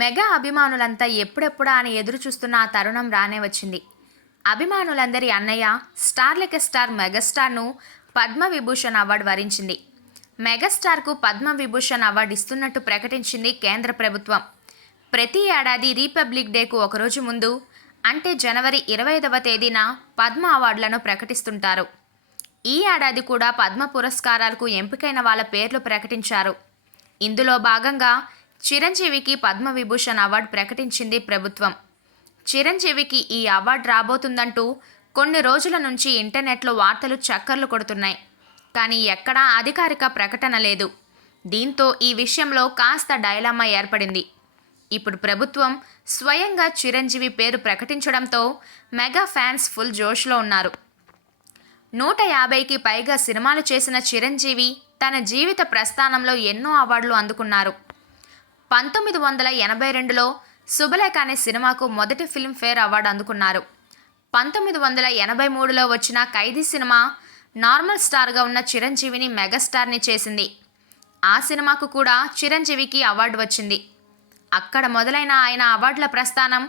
Mega అభిమానులంతా ఎప్పుడెప్పుడా అని ఎదురు చూస్తున్న ఆ తరుణం రానే వచ్చింది. అభిమానులందరి అన్నయ్య స్టార్లక స్టార్ మెగాస్టార్ను పద్మవిభూషణ్ అవార్డు వరించింది. మెగాస్టార్కు పద్మవిభూషణ్ అవార్డు ఇస్తున్నట్టు ప్రకటించింది కేంద్ర ప్రభుత్వం. ప్రతి ఏడాది రిపబ్లిక్ డేకు ఒకరోజు ముందు అంటే జనవరి 25వ తేదీన పద్మ అవార్డులను ప్రకటిస్తుంటారు. ఈ ఏడాది కూడా పద్మ పురస్కారాలకు ఎంపికైన వాళ్ళ పేర్లు ప్రకటించారు. ఇందులో భాగంగా చిరంజీవికి పద్మవిభూషణ్ అవార్డు ప్రకటించింది ప్రభుత్వం. చిరంజీవికి ఈ అవార్డు రాబోతుందంటూ కొన్ని రోజుల నుంచి ఇంటర్నెట్లో వార్తలు చక్కర్లు కొడుతున్నాయి. కానీ ఎక్కడా అధికారిక ప్రకటన లేదు. దీంతో ఈ విషయంలో కాస్త డైలమా ఏర్పడింది. ఇప్పుడు ప్రభుత్వం స్వయంగా చిరంజీవి పేరు ప్రకటించడంతో మెగా ఫ్యాన్స్ ఫుల్ జోష్లో ఉన్నారు. 150కి పైగా సినిమాలు చేసిన చిరంజీవి తన జీవిత ప్రస్థానంలో ఎన్నో అవార్డులు అందుకున్నారు. 1982లో శుభలేఖ అనే సినిమాకు మొదటి ఫిల్మ్ఫేర్ అవార్డు అందుకున్నారు. 1983లో వచ్చిన ఖైదీ సినిమా నార్మల్ స్టార్గా ఉన్న చిరంజీవిని మెగాస్టార్ని చేసింది. ఆ సినిమాకు కూడా చిరంజీవికి అవార్డు వచ్చింది. అక్కడ మొదలైన ఆయన అవార్డుల ప్రస్థానం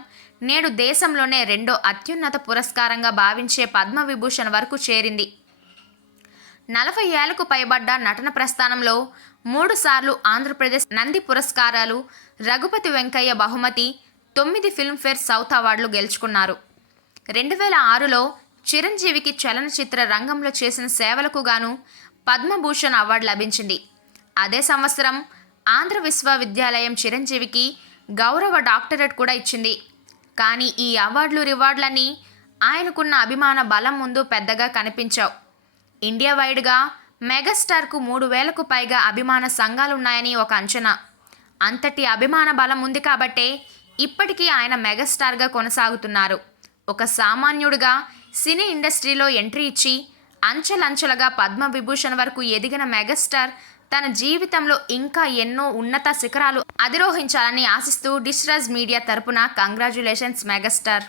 నేడు దేశంలోనే రెండో అత్యున్నత పురస్కారంగా భావించే పద్మవిభూషణ్ వరకు చేరింది. 40 ఏళ్లకు పైబడ్డ నటన ప్రస్థానంలో 3 సార్లు ఆంధ్రప్రదేశ్ నంది పురస్కారాలు, రఘుపతి వెంకయ్య బహుమతి, 9 ఫిల్మ్ఫేర్ సౌత్ అవార్డులు గెలుచుకున్నారు. 2006లో చిరంజీవికి చలనచిత్ర రంగంలో చేసిన సేవలకు గాను పద్మభూషణ్ అవార్డు లభించింది. అదే సంవత్సరం ఆంధ్ర విశ్వవిద్యాలయం చిరంజీవికి గౌరవ డాక్టరేట్ కూడా ఇచ్చింది. కానీ ఈ అవార్డులు రివార్డులన్నీ ఆయనకున్న అభిమాన బలం ముందు పెద్దగా కనిపించావు. ఇండియా వైడ్గా మెగాస్టార్కు 3000కు పైగా అభిమాన సంఘాలున్నాయని ఒక అంచనా. అంతటి అభిమాన బలం ఉంది కాబట్టే ఇప్పటికీ ఆయన మెగాస్టార్గా కొనసాగుతున్నారు. ఒక సామాన్యుడిగా సినీ ఇండస్ట్రీలో ఎంట్రీ ఇచ్చి అంచెలంచెలుగా పద్మవిభూషణ్ వరకు ఎదిగిన మెగాస్టార్ తన జీవితంలో ఇంకా ఎన్నో ఉన్నత శిఖరాలు అధిరోహించాలని ఆశిస్తూ డిష్ రాజ్ మీడియా తరపున కంగ్రాచ్యులేషన్స్ మెగాస్టార్.